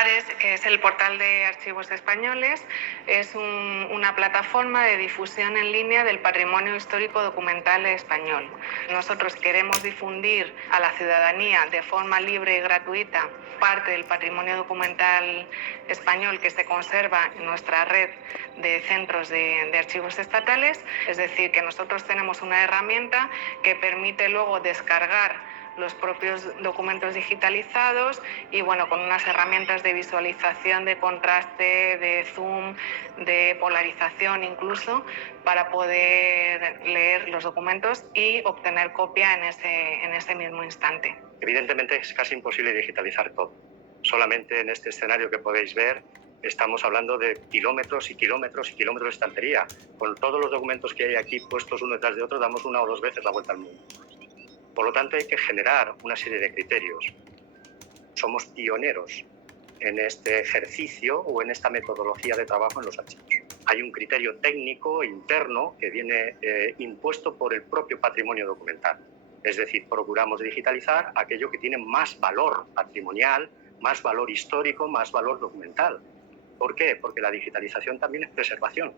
Pares es el portal de archivos españoles, es una plataforma de difusión en línea del patrimonio histórico documental español. Nosotros queremos difundir a la ciudadanía de forma libre y gratuita parte del patrimonio documental español que se conserva en nuestra red de centros de archivos estatales, es decir, que nosotros tenemos una herramienta que permite luego descargar los propios documentos digitalizados y con unas herramientas de visualización, de contraste, de zoom, de polarización incluso, para poder leer los documentos y obtener copia en ese mismo instante. Evidentemente es casi imposible digitalizar todo. Solamente en este escenario que podéis ver estamos hablando de kilómetros y kilómetros y kilómetros de estantería. Con todos los documentos que hay aquí puestos uno detrás de otro damos 1 o 2 veces la vuelta al mundo. Por lo tanto, hay que generar una serie de criterios. Somos pioneros en este ejercicio o en esta metodología de trabajo en los archivos. Hay un criterio técnico interno que viene impuesto por el propio patrimonio documental. Es decir, procuramos digitalizar aquello que tiene más valor patrimonial, más valor histórico, más valor documental. ¿Por qué? Porque la digitalización también es preservación.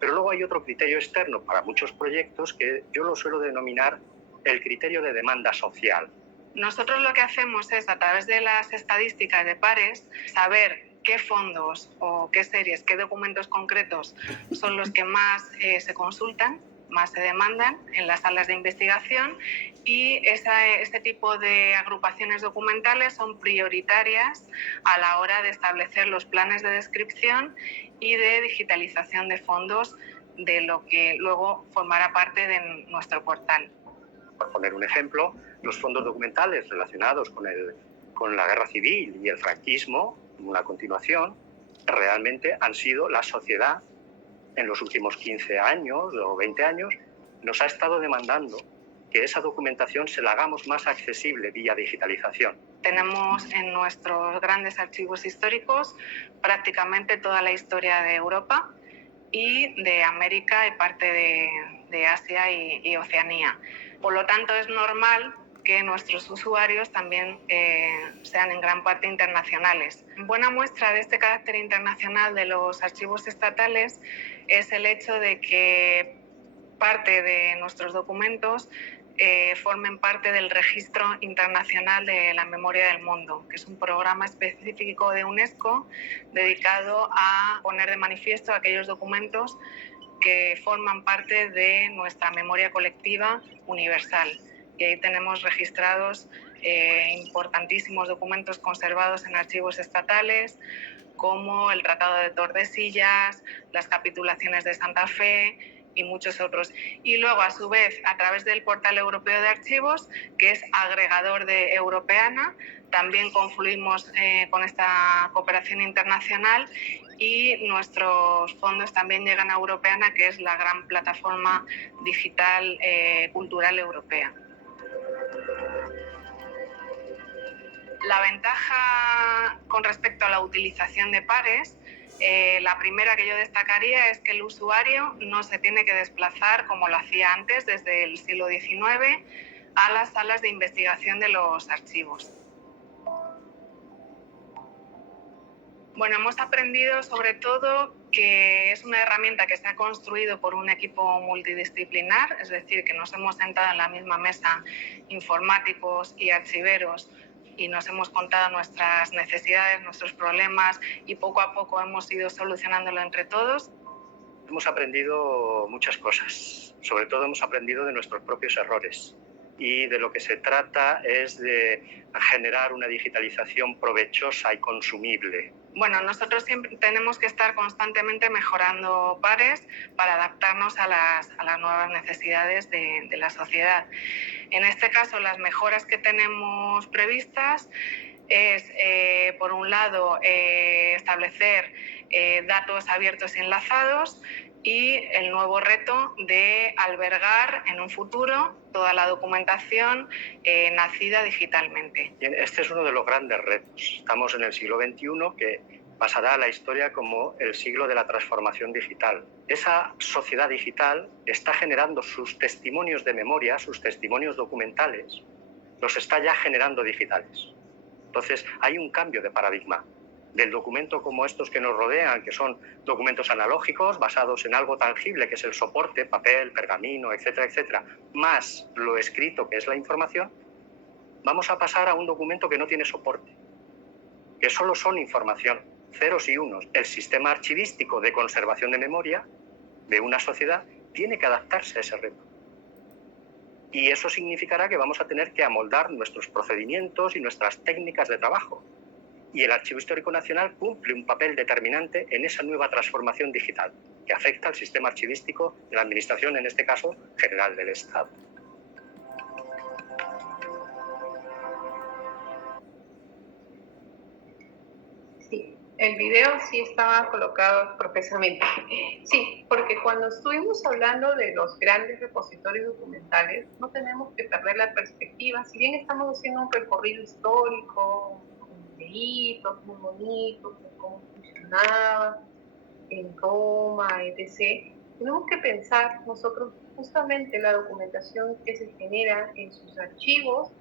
Pero luego hay otro criterio externo para muchos proyectos que yo lo suelo denominar el criterio de demanda social. Nosotros lo que hacemos es, a través de las estadísticas de Pares, saber qué fondos o qué series, qué documentos concretos son los que más se consultan, más se demandan en las salas de investigación, y este tipo de agrupaciones documentales son prioritarias a la hora de establecer los planes de descripción y de digitalización de fondos de lo que luego formará parte de nuestro portal. Por poner un ejemplo, los fondos documentales relacionados con la guerra civil y el franquismo, una continuación, realmente han sido la sociedad en los últimos 15 años o 20 años, nos ha estado demandando que esa documentación se la hagamos más accesible vía digitalización. Tenemos en nuestros grandes archivos históricos prácticamente toda la historia de Europa y de América y parte de Asia y Oceanía. Por lo tanto, es normal que nuestros usuarios también sean en gran parte internacionales. Buena muestra de este carácter internacional de los archivos estatales es el hecho de que parte de nuestros documentos formen parte del Registro Internacional de la Memoria del Mundo, que es un programa específico de UNESCO dedicado a poner de manifiesto aquellos documentos que forman parte de nuestra memoria colectiva universal. Y ahí tenemos registrados importantísimos documentos conservados en archivos estatales, como el Tratado de Tordesillas, las capitulaciones de Santa Fe y muchos otros. Y luego, a su vez, a través del Portal Europeo de Archivos, que es agregador de Europeana, también confluimos con esta cooperación internacional, y nuestros fondos también llegan a Europeana, que es la gran plataforma digital cultural europea. La ventaja con respecto a la utilización de Pares, la primera que yo destacaría es que el usuario no se tiene que desplazar como lo hacía antes, desde el siglo XIX, a las salas de investigación de los archivos. Bueno, hemos aprendido sobre todo que es una herramienta que se ha construido por un equipo multidisciplinar, es decir, que nos hemos sentado en la misma mesa informáticos y archiveros y nos hemos contado nuestras necesidades, nuestros problemas, y poco a poco hemos ido solucionándolo entre todos. Hemos aprendido muchas cosas, sobre todo hemos aprendido de nuestros propios errores, y de lo que se trata es de generar una digitalización provechosa y consumible. Bueno, nosotros siempre tenemos que estar constantemente mejorando Pares para adaptarnos a las nuevas necesidades de la sociedad. En este caso, las mejoras que tenemos previstas es, por un lado, establecer datos abiertos y enlazados, y el nuevo reto de albergar en un futuro toda la documentación nacida digitalmente. Bien, este es uno de los grandes retos. Estamos en el siglo XXI, que pasará a la historia como el siglo de la transformación digital. Esa sociedad digital está generando sus testimonios de memoria, sus testimonios documentales, los está ya generando digitales. Entonces, hay un cambio de paradigma. del documento como estos que nos rodean, que son documentos analógicos basados en algo tangible, que es el soporte, papel, pergamino, etcétera, etcétera, más lo escrito, que es la información, vamos a pasar a un documento que no tiene soporte, que solo son información, ceros y unos. El sistema archivístico de conservación de memoria de una sociedad tiene que adaptarse a ese reto. Y eso significará que vamos a tener que amoldar nuestros procedimientos y nuestras técnicas de trabajo. Y el Archivo Histórico Nacional cumple un papel determinante en esa nueva transformación digital que afecta al sistema archivístico de la Administración, en este caso, general del Estado. Sí, el video sí estaba colocado profesamente. Sí, porque cuando estuvimos hablando de los grandes repositorios documentales, no tenemos que perder la perspectiva. Si bien estamos haciendo un recorrido histórico, con videitos muy bonitos, de cómo funcionaba en Roma, etc., tenemos que pensar nosotros justamente la documentación que se genera en sus archivos.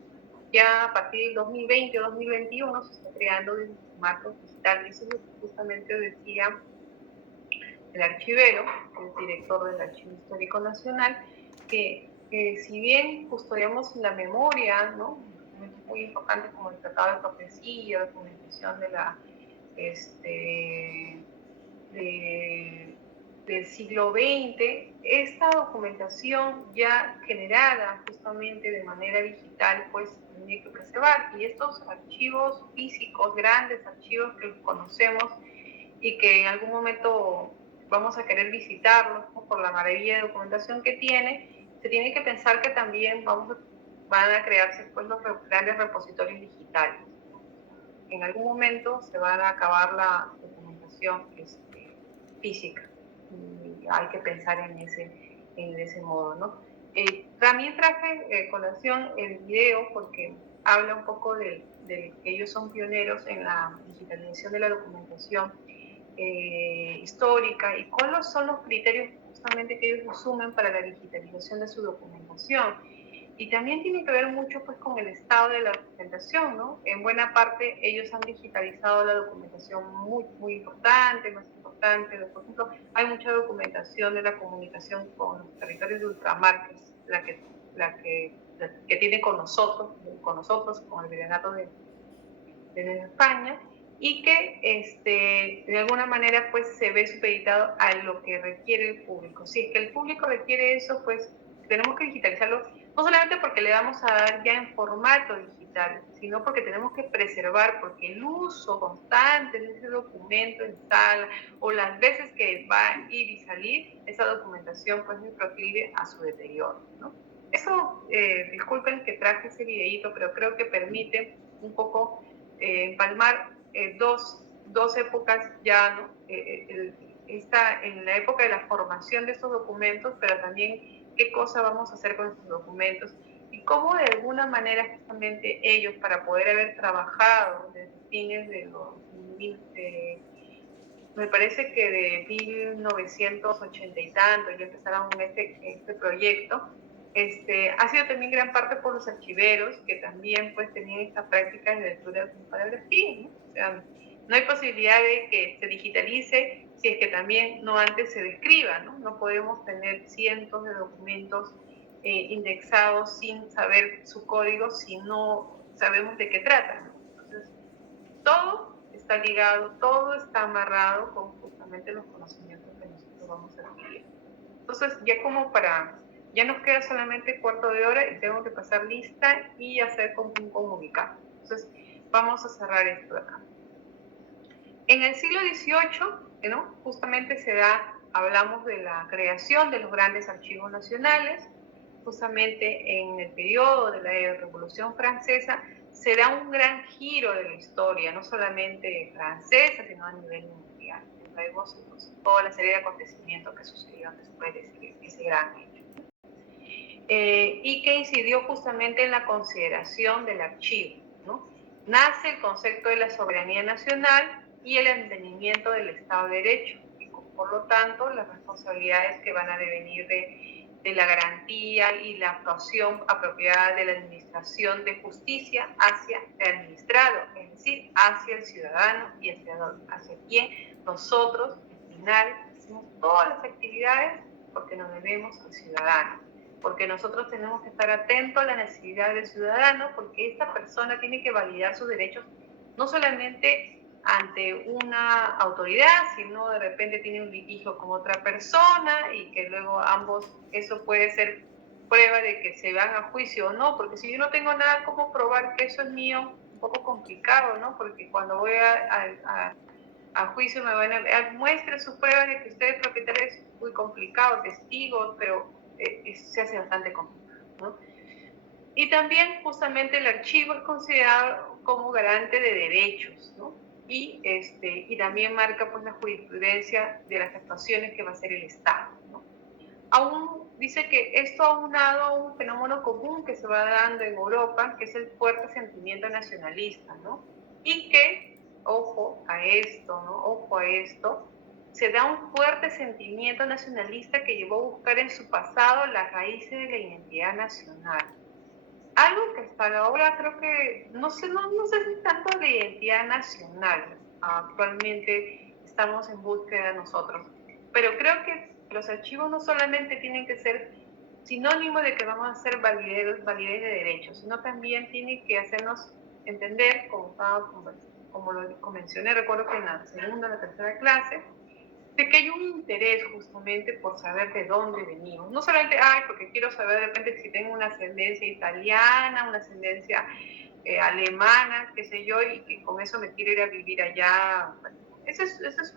Ya a partir del 2020 o 2021 se está creando en formato digital. Eso es lo que justamente decía el archivero, el director del Archivo Histórico Nacional, que si bien custodiamos la memoria, ¿no?, documentos muy importantes como el Tratado de Tordesillas, documentación de la del siglo XX, esta documentación ya generada justamente de manera digital, pues tiene que preservar. Y estos archivos físicos, grandes archivos que conocemos y que en algún momento vamos a querer visitarlos, ¿no?, por la maravilla de documentación que tiene, se tiene que pensar que también van a crearse pues los grandes repositorios digitales. En algún momento se va a acabar la documentación física y hay que pensar en ese modo, ¿no? También traje colación el video porque habla un poco de que ellos son pioneros en la digitalización de la documentación histórica y cuáles son los criterios justamente que ellos asumen para la digitalización de su documentación. Y también tiene que ver mucho pues con el estado de la documentación, ¿no? En buena parte ellos han digitalizado la documentación muy, muy importante, más importante. Por ejemplo, hay mucha documentación de la comunicación con los territorios de ultramar, que es la que tiene con nosotros, con el Virreinato de España, y que de alguna manera pues se ve supeditado a lo que requiere el público. Si es que el público requiere eso, pues tenemos que digitalizarlo, no solamente porque le vamos a dar ya en formato digital, sino porque tenemos que preservar, porque el uso constante de ese documento en sala o las veces que va a ir y salir, esa documentación pues es proclive a su deterioro, ¿no? Eso, disculpen que traje ese videíto, pero creo que permite un poco empalmar dos épocas ya, ¿no? Está en la época de la formación de estos documentos, pero también qué cosa vamos a hacer con estos documentos y cómo de alguna manera justamente ellos, para poder haber trabajado desde fines de los me parece que de 1980 y tanto, ya empezaron este proyecto, ha sido también gran parte por los archiveros que también pues tenían esta práctica de lectura de palografía, ¿no? O sea, no hay posibilidad de que se digitalice si es que también no antes se describa, ¿no? No podemos tener cientos de documentos indexados sin saber su código si no sabemos de qué tratan, ¿no? Entonces, todo está ligado, todo está amarrado con justamente los conocimientos que nosotros vamos a adquirir. Entonces, ya nos queda solamente cuarto de hora y tengo que pasar lista y hacer como un comunicado. Entonces, vamos a cerrar esto de acá. En el siglo XVIII, ¿no?, justamente hablamos de la creación de los grandes archivos nacionales. Justamente en el periodo de la Revolución Francesa se da un gran giro de la historia, no solamente francesa, sino a nivel mundial. Luego toda la serie de acontecimientos que sucedieron después de ese gran hecho. Y que incidió justamente en la consideración del archivo, ¿no? Nace el concepto de la soberanía nacional y el entendimiento del Estado de Derecho, y por lo tanto las responsabilidades que van a devenir de de la garantía y la actuación apropiada de la administración de justicia hacia el administrado, es decir, hacia el ciudadano y hacia quien nosotros, al final, hacemos todas las actividades porque nos debemos al ciudadano, porque nosotros tenemos que estar atentos a la necesidad del ciudadano, porque esta persona tiene que validar sus derechos no solamente ante una autoridad, sino de repente tiene un litigio con otra persona y que luego ambos, eso puede ser prueba de que se van a juicio o no, porque si yo no tengo nada como probar que eso es mío, un poco complicado, ¿no? Porque cuando voy a juicio me van a muestre sus pruebas de que usted es propietario, es muy complicado, testigos, pero se hace bastante complicado, ¿no? Y también justamente el archivo es considerado como garante de derechos, ¿no? Y también marca pues la jurisprudencia de las actuaciones que va a hacer el Estado, ¿no? Aún dice que esto ha aunado a un fenómeno común que se va dando en Europa, que es el fuerte sentimiento nacionalista, ¿no? Y que, ojo a esto, ¿no? Ojo a esto, se da un fuerte sentimiento nacionalista que llevó a buscar en su pasado las raíces de la identidad nacional. Algo que hasta ahora creo que, no sé si tanto de identidad nacional, actualmente estamos en búsqueda nosotros, pero creo que los archivos no solamente tienen que ser sinónimo de que vamos a hacer validez de derechos, sino también tienen que hacernos entender, como lo mencioné, recuerdo que en la segunda o la tercera clase, de que hay un interés justamente por saber de dónde venimos. No solamente, porque quiero saber de repente si tengo una ascendencia italiana, una ascendencia alemana, qué sé yo, y que con eso me quiero ir a vivir allá. Bueno, ese es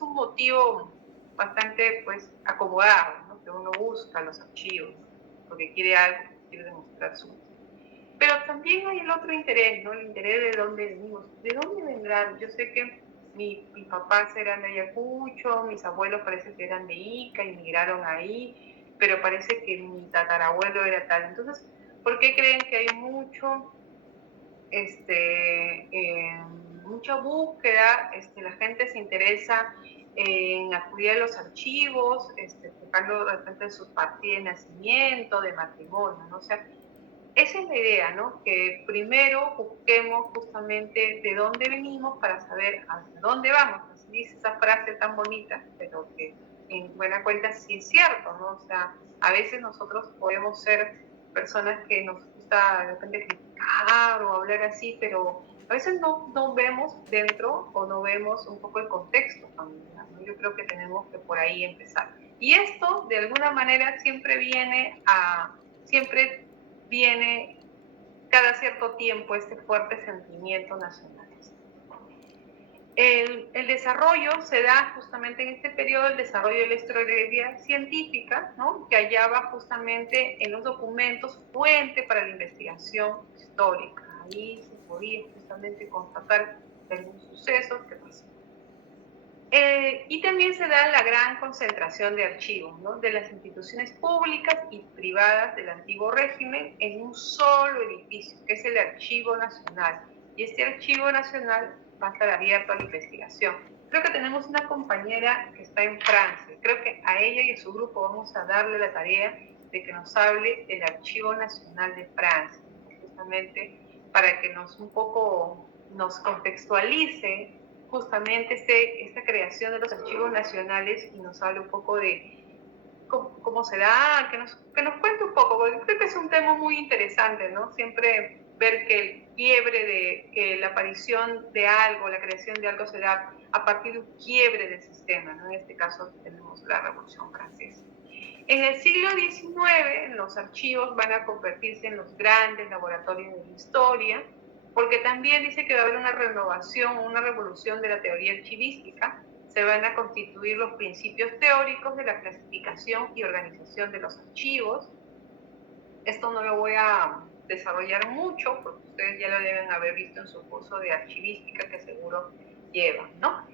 un motivo bastante, pues, acomodado, ¿no? Que uno busca los archivos, porque quiere algo, quiere demostrar su... Pero también hay el otro interés, ¿no? El interés de dónde venimos. ¿De dónde vendrán? Yo sé que mis papás eran de Ayacucho, mis abuelos parece que eran de Ica, emigraron ahí, pero parece que mi tatarabuelo era tal. Entonces, ¿por qué creen que hay mucha búsqueda? La gente se interesa en acudir a los archivos, buscando de repente su partida de nacimiento, de matrimonio, ¿no? O sea, esa es la idea, ¿no? Que primero busquemos justamente de dónde venimos para saber hacia dónde vamos. Así dice esa frase tan bonita, pero que en buena cuenta sí es cierto, ¿no? O sea, a veces nosotros podemos ser personas que nos gusta de repente criticar o hablar así, pero a veces no vemos dentro o no vemos un poco el contexto familiar, ¿no? Yo creo que tenemos que por ahí empezar. Y esto, de alguna manera, siempre viene cada cierto tiempo este fuerte sentimiento nacionalista. El desarrollo se da justamente en este periodo, el desarrollo de la historiografía científica, ¿no? Que hallaba justamente en los documentos fuente para la investigación histórica. Ahí se podía justamente constatar algunos sucesos que pasaron. Y también se da la gran concentración de archivos, ¿no? De las instituciones públicas y privadas del antiguo régimen en un solo edificio, que es el Archivo Nacional. Y este Archivo Nacional va a estar abierto a la investigación. Creo que tenemos una compañera que está en Francia. Creo que a ella y a su grupo vamos a darle la tarea de que nos hable del Archivo Nacional de Francia, justamente para que un poco nos contextualice justamente esta creación de los archivos nacionales y nos hable un poco de cómo se da, que nos cuente un poco, porque creo que es un tema muy interesante, ¿no? Siempre ver que el quiebre que la aparición de algo, la creación de algo se da a partir de un quiebre del sistema, ¿no? En este caso tenemos la Revolución Francesa. En el siglo XIX, los archivos van a convertirse en los grandes laboratorios de la historia, porque también dice que va a haber una renovación, una revolución de la teoría archivística. Se van a constituir los principios teóricos de la clasificación y organización de los archivos. Esto no lo voy a desarrollar mucho, porque ustedes ya lo deben haber visto en su curso de archivística que seguro llevan, ¿no?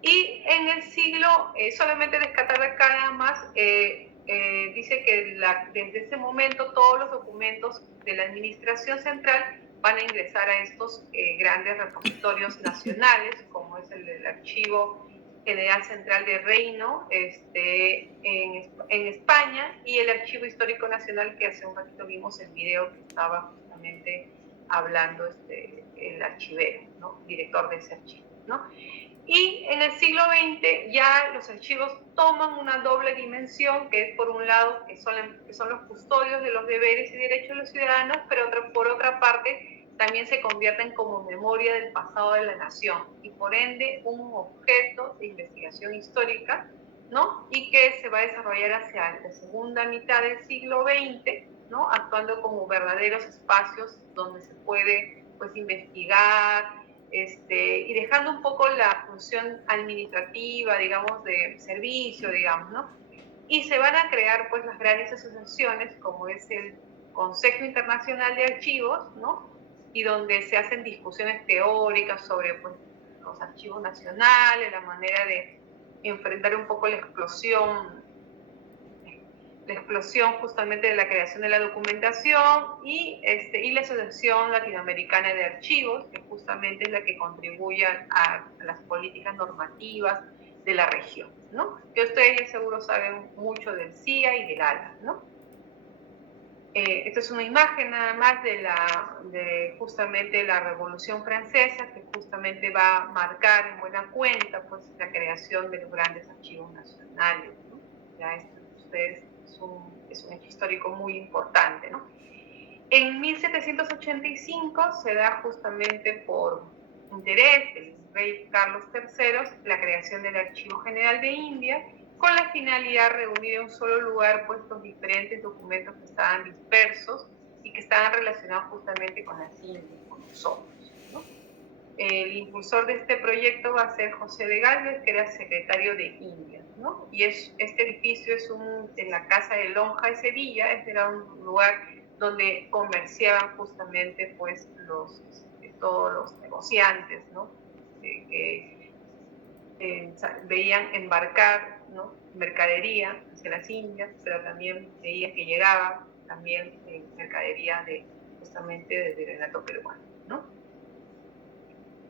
Y en el siglo, solamente rescatar acá nada más, dice que desde ese momento todos los documentos de la administración central van a ingresar a estos grandes repositorios nacionales, como es el del archivo General Central de Reino en España, y el Archivo Histórico Nacional, que hace un ratito vimos el video que estaba justamente hablando el archivero, ¿no? Director de ese archivo, ¿no? Y en el siglo XX ya los archivos toman una doble dimensión, que es por un lado que son los custodios de los deberes y derechos de los ciudadanos, pero por otra parte también se convierten como memoria del pasado de la nación y por ende un objeto de investigación histórica, ¿no? Y que se va a desarrollar hacia la segunda mitad del siglo XX, ¿no? Actuando como verdaderos espacios donde se puede, pues, investigar, y dejando un poco la función administrativa, digamos, de servicio, digamos, ¿no? Y se van a crear, pues, las grandes asociaciones, como es el Consejo Internacional de Archivos, ¿no? Y donde se hacen discusiones teóricas sobre, pues, los archivos nacionales, la manera de enfrentar un poco la explosión justamente de la creación de la documentación, y la Asociación Latinoamericana de Archivos, que justamente es la que contribuye a las políticas normativas de la región, ¿no? Que ustedes ya seguro saben mucho del CIA y del ALA, ¿no? Esta es una imagen nada más de justamente la Revolución Francesa, que justamente va a marcar en buena cuenta, pues, la creación de los grandes archivos nacionales, ¿no? Ya ustedes es un hecho histórico muy importante, ¿no? En 1785 se da justamente por interés del rey Carlos III la creación del Archivo General de India, con la finalidad de reunir en un solo lugar, pues, los diferentes documentos que estaban dispersos y que estaban relacionados justamente con las Indias, con nosotros, ¿no? El impulsor de este proyecto va a ser José de Galvez, que era secretario de Indias, ¿no? Y este edificio es en la Casa de Lonja de Sevilla. Era un lugar donde comerciaban justamente, pues, todos los negociantes, ¿no? Que veían embarcar, ¿no?, mercadería hacia las Indias, pero también veían que llegaba también mercadería justamente del relato peruano, ¿no?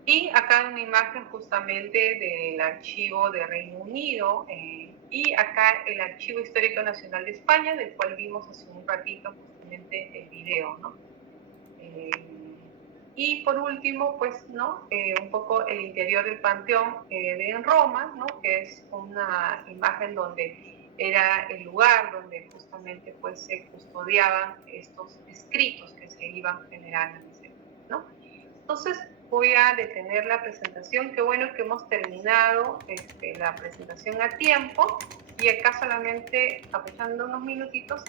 Y acá una imagen justamente del archivo de Reino Unido, y acá el Archivo Histórico Nacional de España, del cual vimos hace un ratito justamente el video, ¿no? Y por último, pues, ¿no?, un poco el interior del Panteón de Roma, ¿no?, que es una imagen donde era el lugar donde justamente, pues, se custodiaban estos escritos que se iban generando, ¿no? Entonces voy a detener la presentación. Qué bueno que hemos terminado la presentación a tiempo, y acá solamente, aprovechando unos minutitos,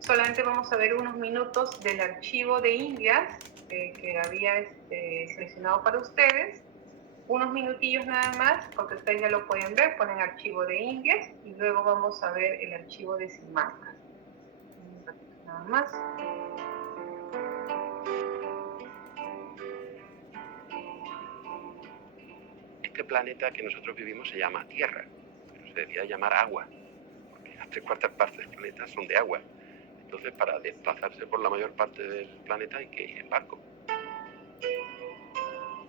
solamente vamos a ver unos minutos del archivo de Indias que había seleccionado para ustedes. Unos minutillos nada más, porque ustedes ya lo pueden ver. Ponen archivo de Indias y luego vamos a ver el archivo de Simancas. Un ratito nada más. Este planeta que nosotros vivimos se llama Tierra, pero se debía llamar agua, porque las 3/4 del planeta son de agua. Entonces, para desplazarse por la mayor parte del planeta hay que ir en barco.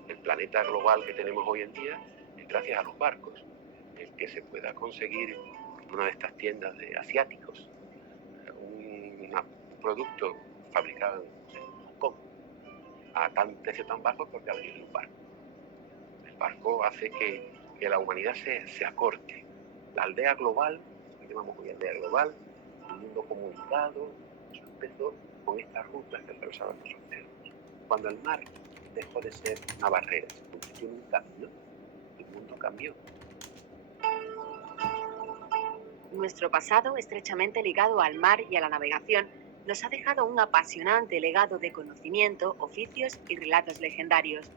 El planeta global que tenemos hoy en día es gracias a los barcos. El que se pueda conseguir en una de estas tiendas de asiáticos un producto fabricado en Hong Kong a precio tan bajo es porque ha venido en un barco. El barco hace que la humanidad se acorte. La aldea global, que llamamos hoy aldea global, el mundo comunicado, eso empezó con estas rutas que atravesaban los océanos. Cuando el mar dejó de ser una barrera, se convirtió en un camino, el mundo cambió. Nuestro pasado, estrechamente ligado al mar y a la navegación, nos ha dejado un apasionante legado de conocimiento, oficios y relatos legendarios.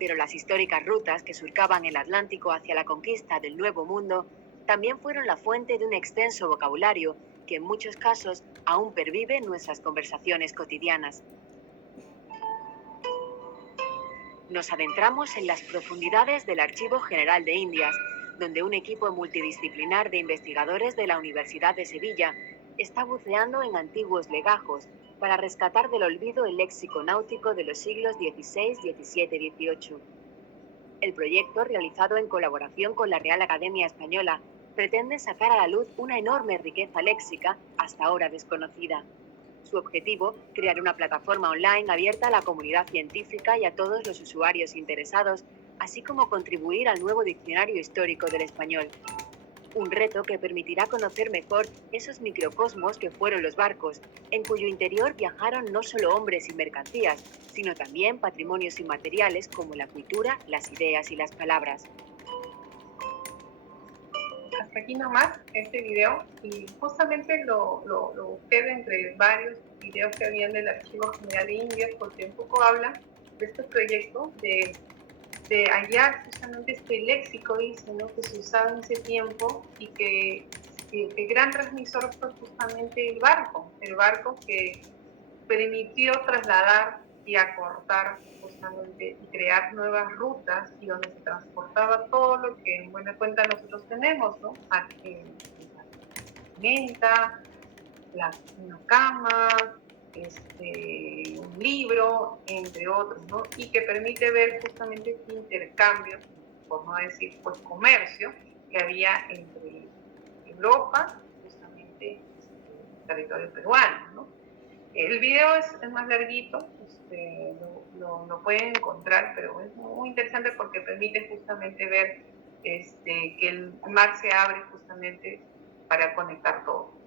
Pero las históricas rutas que surcaban el Atlántico hacia la conquista del Nuevo Mundo también fueron la fuente de un extenso vocabulario que en muchos casos aún pervive en nuestras conversaciones cotidianas. Nos adentramos en las profundidades del Archivo General de Indias, donde un equipo multidisciplinar de investigadores de la Universidad de Sevilla está buceando en antiguos legajos para rescatar del olvido el léxico náutico de los siglos XVI, XVII y XVIII. El proyecto, realizado en colaboración con la Real Academia Española, pretende sacar a la luz una enorme riqueza léxica hasta ahora desconocida. Su objetivo, crear una plataforma online abierta a la comunidad científica y a todos los usuarios interesados, así como contribuir al nuevo diccionario histórico del español. Un reto que permitirá conocer mejor esos microcosmos que fueron los barcos, en cuyo interior viajaron no solo hombres y mercancías, sino también patrimonios inmateriales como la cultura, las ideas y las palabras. Hasta aquí nomás este video, y justamente lo busqué de entre varios videos que habían del Archivo General de Indias, porque un poco habla de este proyecto de hallar justamente este léxico, dice, ¿no?, que se usaba en ese tiempo, y que el gran transmisor fue justamente el barco que permitió trasladar y acortar justamente y crear nuevas rutas, y donde se transportaba todo lo que en buena cuenta nosotros tenemos, ¿no? La menta, una cama, un libro, entre otros, ¿no? Y que permite ver justamente este intercambio, por no decir pues comercio, que había entre Europa, justamente el territorio peruano, ¿no? El video es más larguito, lo pueden encontrar, pero es muy interesante porque permite justamente ver que el mar se abre justamente para conectar todo.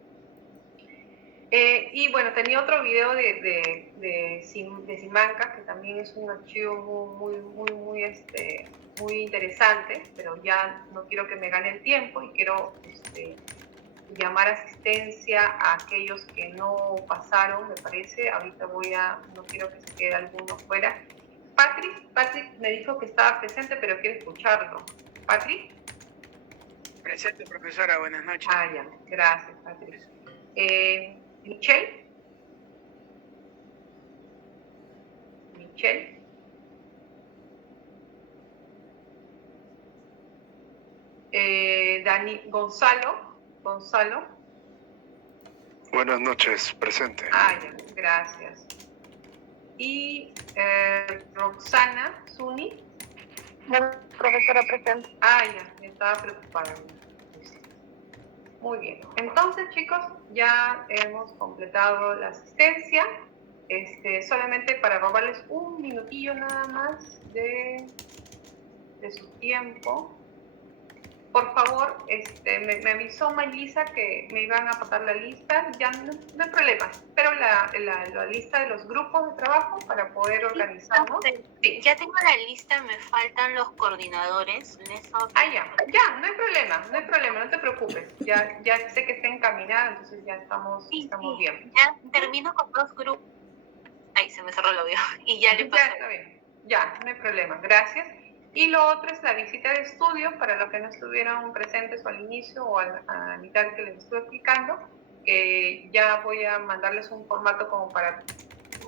Y bueno, tenía otro video de Simancas, que también es un archivo muy interesante, pero ya no quiero que me gane el tiempo y quiero llamar asistencia a aquellos que no pasaron, me parece. Ahorita no quiero que se quede alguno fuera. Patrick me dijo que estaba presente, pero quiero escucharlo. ¿Patrick? Presente, profesora, buenas noches. Ah, ya, gracias, Patrick. Michelle. Gonzalo. Buenas noches, presente. Ah, ya, gracias. Y Roxana Zuni. Profesora, presente. Ah, ya, me estaba preocupada. Muy bien. Entonces, chicos, ya hemos completado la asistencia. Solamente para robarles un minutillo nada más de su tiempo. Por favor, me avisó Maylisa que me iban a pasar la lista. Ya no hay problema. Pero la lista de los grupos de trabajo para poder organizarnos. Sí. Ya tengo la lista, me faltan los coordinadores. Ah, ya, no hay problema, no te preocupes. Ya sé que está encaminada, entonces ya estamos bien. Ya termino con 2 grupos. Ay, se me cerró el audio. Y ya le paso. Ya está bien. Ya, no hay problema. Gracias. Y lo otro es la visita de estudio para los que no estuvieron presentes o al inicio o a mitad que les estuve explicando. Ya voy a mandarles un formato como para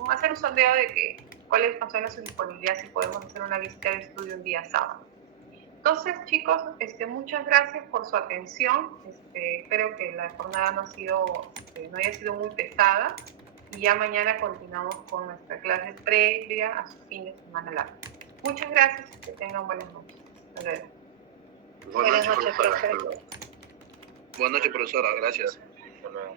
hacer un sondeo de cuáles son su disponibilidad, si podemos hacer una visita de estudio un día sábado. Entonces, chicos, muchas gracias por su atención. Espero que la jornada no haya sido muy pesada. Y ya mañana continuamos con nuestra clase previa a su fin de semana largo. Muchas gracias y que tengan buenas noches. Hasta luego. Buenas noches, profesora. Buenas noches, profesora. Gracias. Hasta luego.